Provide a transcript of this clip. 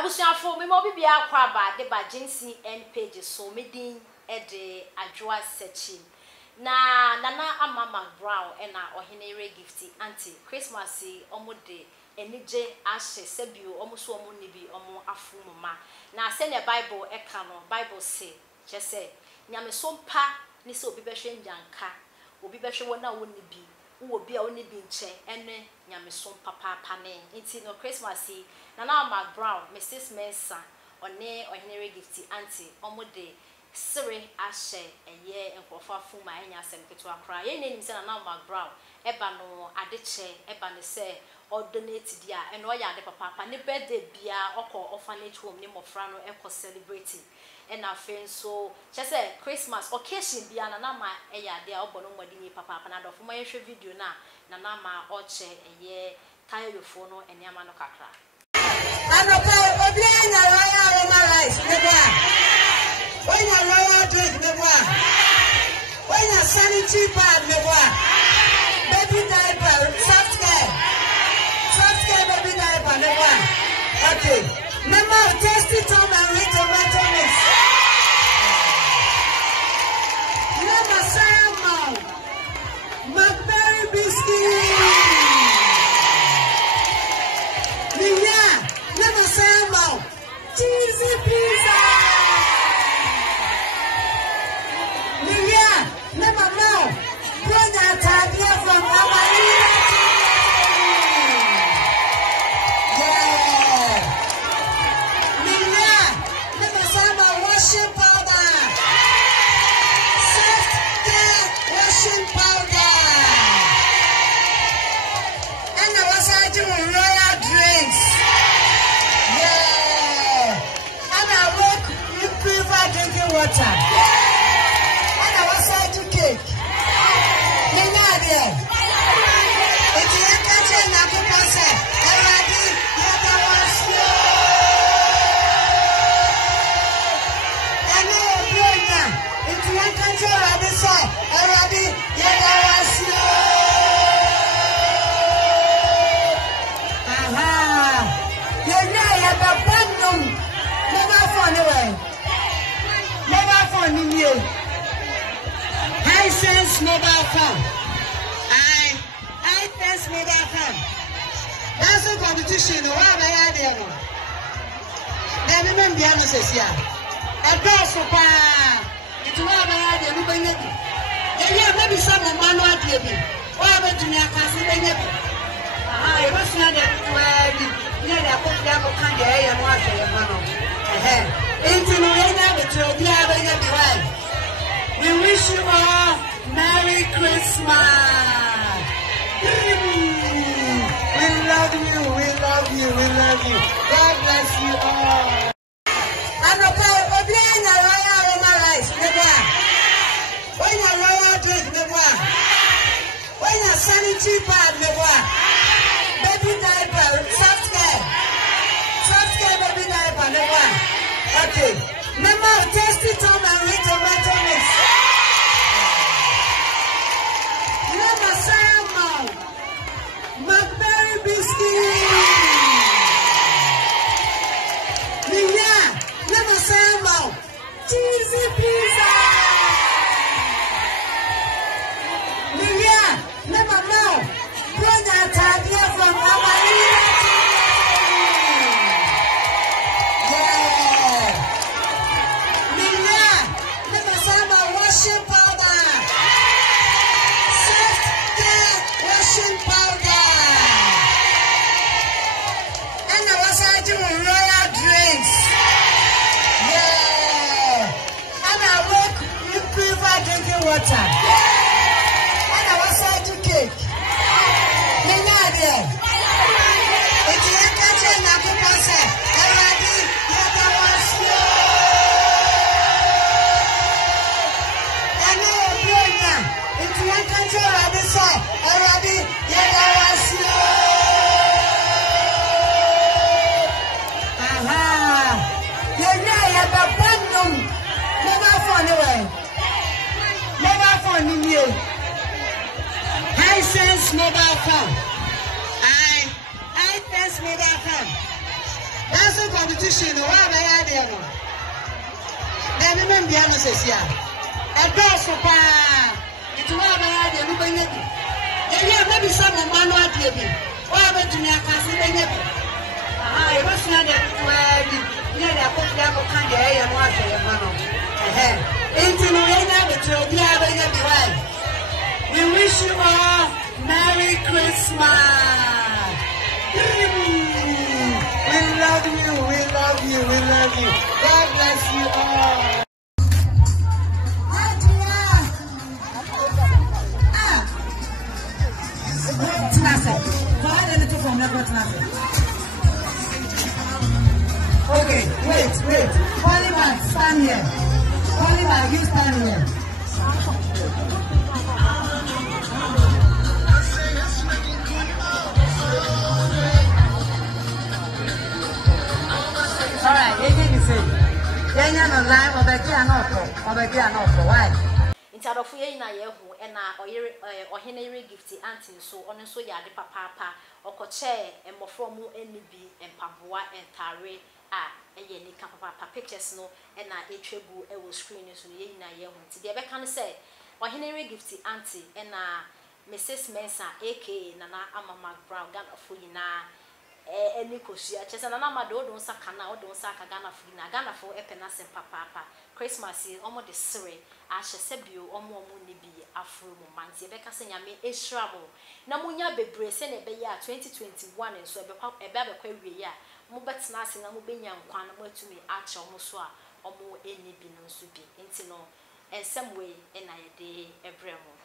abusuafo me mo bibia akwa ba de ba jinsi end page so me din e de adwoa searching na nana amama brown e na ohenere gifty auntie Christmas omo de enije ahye sebio omo so omo nibi omo afumu ma na se ne bible e ka no bible say chese nyame so mpa ni se obi behwe njanka obi behwe wona woni bi wo bi a woni bi nche ene nyame so papa pane nti no Christmas nana amama brown Mrs Mensa one ohenere gifty auntie omo de sere ahye eye enkofa fuma enya asem keto akra ye nenim se nana amama brown eba no adeche eba ne se or donate dia and no ya de papa ne birthday bia okọ orphanage home ne mofra no eko celebrating and afen so just say Christmas occasion bia na na ma eya de obo no mwadi ni papa na do fo ma yehwe video na na ma oche eye tire fo no eniama no kakra anoka obi anya royal rice ne bua onya royal drink ne bua onya sanitary pad ne bua baby diaper soft care baby diaper ne bua okay mama tasty tom and with tomato mix mama salmon McBerry biscuit mama salmon cheesy pizza mama now bring that idea from Amarina. Washing powder, soft care washing powder, and I was doing royal drinks. Yeah, and I work with pure drinking water, and I was doing cake. You know there. It's a country and a person. Everybody, you're the one. Arabi, aha, ya babannum, never fun away, never fun in you. High sense mobile phone. I sense mobile phone. That's a competition. What are they doing? Then remember the answers here. A girl so far. It's what I did. Maybe some manual baby. Why would you not pass it? I was not that and watch it. Into we wish you all Merry Christmas. We love you, we love you, we love you. God bless you all. I'm a royal rice. When you royal drink, when you sanitary pad, baby diaper, soft care, baby diaper, okay. Mama, tasty tom and with tomato mix. Mama, salmon, McBerry biscuit. Mama, salmon, cheesy pizza. Never know. Bring that idea from Amarina. Never some washing powder. Soft care washing powder. And I was doing royal drinks. Yeah. And I work with pure drinking water. Cake. You know there. It's a country and a person. Everybody, you're the one. I know you're here. It's a country and a person. Everybody, you're the one. Aha. You know you're the bandum. Never fun away. Never fun in you. Sense mobile phone. I sense mobile phone. dancing competition no wa ba ya de no na me me bia no sesia e do so pa itu wa ba ya de no ba nya bi ya ba bi sa mo ma no ade bi wa ba tuni aka se ba nya bi ah e ba sina de wa bi ya da ko kan de ya no ase ya ma no into no enya be to bi a ba nya bi wa. We wish you all Merry Christmas. We love you, we love you, we love you. God bless you all. Okay, wait. Oliver, stand here. Oliver, you stand here. Alright, you say. Yenya no live obeki anoko. Why? Intadofu ye na ye hu e na ohene ire Gifty Auntie so ono so yade papa okoche emofro mu enibi empaboa entare a eye nika papa pictures no e na etwegu e wo screen so ye na ye hu ti de be kan say ohene ire Gifty Auntie e na Mrs Mensa aka Nana Amama Brown Ghana fo yina eni kosia chese Nana Amado odon saka na odon saka Ghana fo yina Ghana fo e pena sem papa Christmas is omo de sere a hyesebio omo ni bi afro mo manti e be ka se nyame ehira mo na munya bebre se na be ya 2021 nso e be kwa wie ya mo betena ase na mo benya nkwa na mo atumi a che omo so a omo eni bi no nso bi enti no ensem we na ye de ebremo